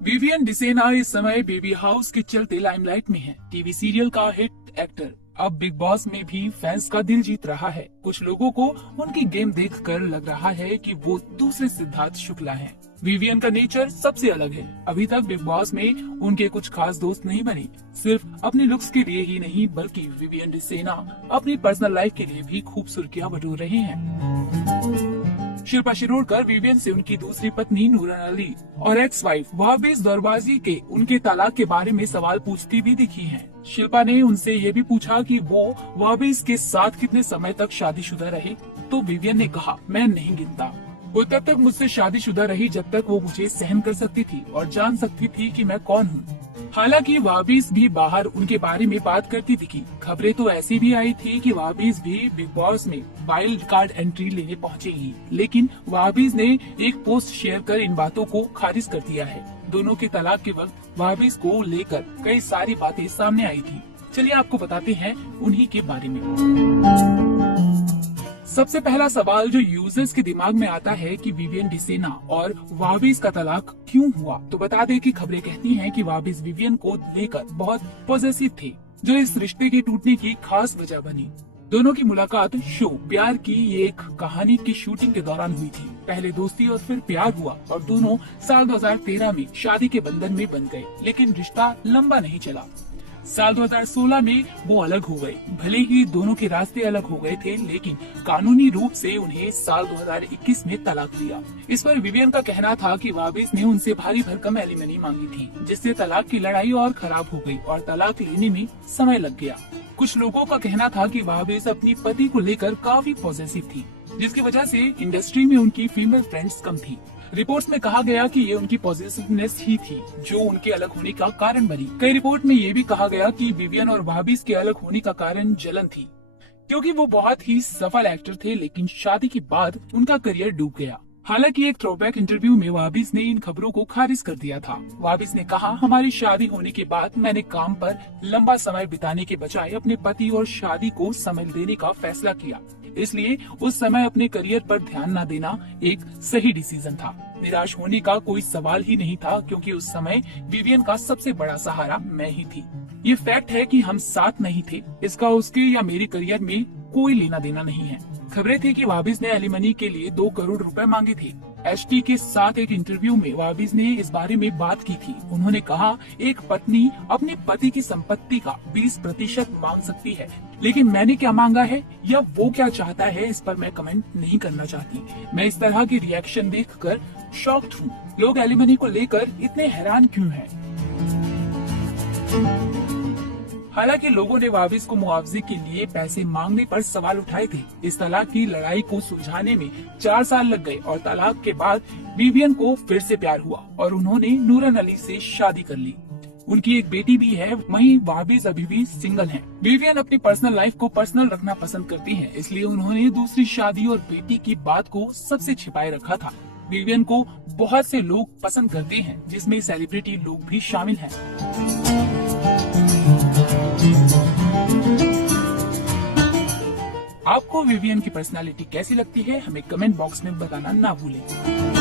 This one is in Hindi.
विवियन डिसेना इस समय बेबी हाउस के चलते लाइमलाइट में है। टीवी सीरियल का हिट एक्टर अब बिग बॉस में भी फैंस का दिल जीत रहा है। कुछ लोगों को उनकी गेम देखकर लग रहा है कि वो दूसरे सिद्धार्थ शुक्ला हैं। विवियन का नेचर सबसे अलग है। अभी तक बिग बॉस में उनके कुछ खास दोस्त नहीं बने। सिर्फ अपने लुक्स के लिए ही नहीं बल्कि विवियन डिसेना अपनी पर्सनल लाइफ के लिए भी खूब सुर्खियां बटोर रहे हैं। शिल्पा शिरोडकर विवियन से उनकी दूसरी पत्नी नूरन अली और एक्स वाइफ वहाबीज दरवाजी के उनके तलाक के बारे में सवाल पूछती भी दिखी हैं। शिल्पा ने उनसे ये भी पूछा कि वो वहाबीज के साथ कितने समय तक शादीशुदा रहे, तो विवियन ने कहा, मैं नहीं गिनता। वो तब तक मुझसे शादीशुदा रही जब तक वो मुझे सहन कर सकती थी और जान सकती थी कि मैं कौन हूँ। हालांकि वहाबीज भी बाहर उनके बारे में बात करती दिखी। खबरें तो ऐसी भी आई थी कि वहाबीज भी बिग बॉस में वाइल्ड कार्ड एंट्री लेने पहुंचेगी, लेकिन वहाबीज ने एक पोस्ट शेयर कर इन बातों को खारिज कर दिया है। दोनों के तलाक के वक्त वहाबीज को लेकर कई सारी बातें सामने आई थी। चलिए आपको बताते हैं उन्हीं के बारे में। सबसे पहला सवाल जो यूजर्स के दिमाग में आता है कि विवियन डिसेना और वहाबीज का तलाक क्यों हुआ, तो बता दें कि खबरें कहती हैं कि वहाबीज विवियन को लेकर बहुत पॉजिटिव थे, जो इस रिश्ते के टूटने की खास वजह बनी। दोनों की मुलाकात शो प्यार की एक कहानी की शूटिंग के दौरान हुई थी। पहले दोस्ती और फिर प्यार हुआ और दोनों साल 2013 में शादी के बंधन में बंध गए, लेकिन रिश्ता लंबा नहीं चला। साल 2016 में वो अलग हो गए। भले ही दोनों के रास्ते अलग हो गए थे, लेकिन कानूनी रूप से उन्हें साल 2021 में तलाक दिया। इस पर विवियन का कहना था कि वहाबीज ने उनसे भारी भरकम एलिमनी मांगी थी, जिससे तलाक की लड़ाई और खराब हो गई और तलाक लेने में समय लग गया। कुछ लोगों का कहना था कि वहाबीज अपनी पति को लेकर काफी पॉजिटिव थी, जिसकी वजह से इंडस्ट्री में उनकी फीमेल फ्रेंड्स कम थी। रिपोर्ट्स में कहा गया कि ये उनकी पॉजिटिवनेस ही थी जो उनके अलग होने का कारण बनी। कई रिपोर्ट में ये भी कहा गया कि विवियन और वहाबीज के अलग होने का कारण जलन थी, क्योंकि वो बहुत ही सफल एक्टर थे, लेकिन शादी के बाद उनका करियर डूब गया। हालांकि एक थ्रोबैक इंटरव्यू में वहाबीज ने इन खबरों को खारिज कर दिया था। वहाबीज ने कहा, हमारी शादी होने के बाद मैंने काम पर लंबा समय बिताने के बजाय अपने पति और शादी को समय देने का फैसला किया, इसलिए उस समय अपने करियर पर ध्यान न देना एक सही डिसीजन था। निराश होने का कोई सवाल ही नहीं था, क्योंकि उस समय विवियन का सबसे बड़ा सहारा मैं ही थी। ये फैक्ट है कि हम साथ नहीं थे, इसका उसके या मेरे करियर में कोई लेना देना नहीं है। खबरें थी कि वहाबीज ने एलिमनी के लिए 2 करोड़ रुपए मांगे थे। एचटी के साथ एक इंटरव्यू में वहाबीज ने इस बारे में बात की थी। उन्होंने कहा, एक पत्नी अपने पति की संपत्ति का 20% मांग सकती है, लेकिन मैंने क्या मांगा है या वो क्या चाहता है, इस पर मैं कमेंट नहीं करना चाहती। मैं इस तरह की रिएक्शन देखकर शॉक्ड हूँ। लोग एलिमनी को लेकर इतने हैरान क्यों हैं? हालांकि लोगों ने वहाबीज को मुआवजे के लिए पैसे मांगने पर सवाल उठाए थे। इस तलाक की लड़ाई को सुलझाने में 4 साल लग गए और तलाक के बाद विवियन को फिर से प्यार हुआ और उन्होंने नूरन अली से शादी कर ली। उनकी एक बेटी भी है। वहीं वहाबीज अभी भी सिंगल हैं। विवियन अपनी पर्सनल लाइफ को पर्सनल रखना पसंद करती हैं, इसलिए उन्होंने दूसरी शादी और बेटी की बात को सबसे छिपाए रखा था। विवियन को बहुत से लोग पसंद करते हैं, जिसमें सेलिब्रिटी लोग भी शामिल हैं। आपको विवियन की पर्सनालिटी कैसी लगती है, हमें कमेंट बॉक्स में बताना ना भूलें।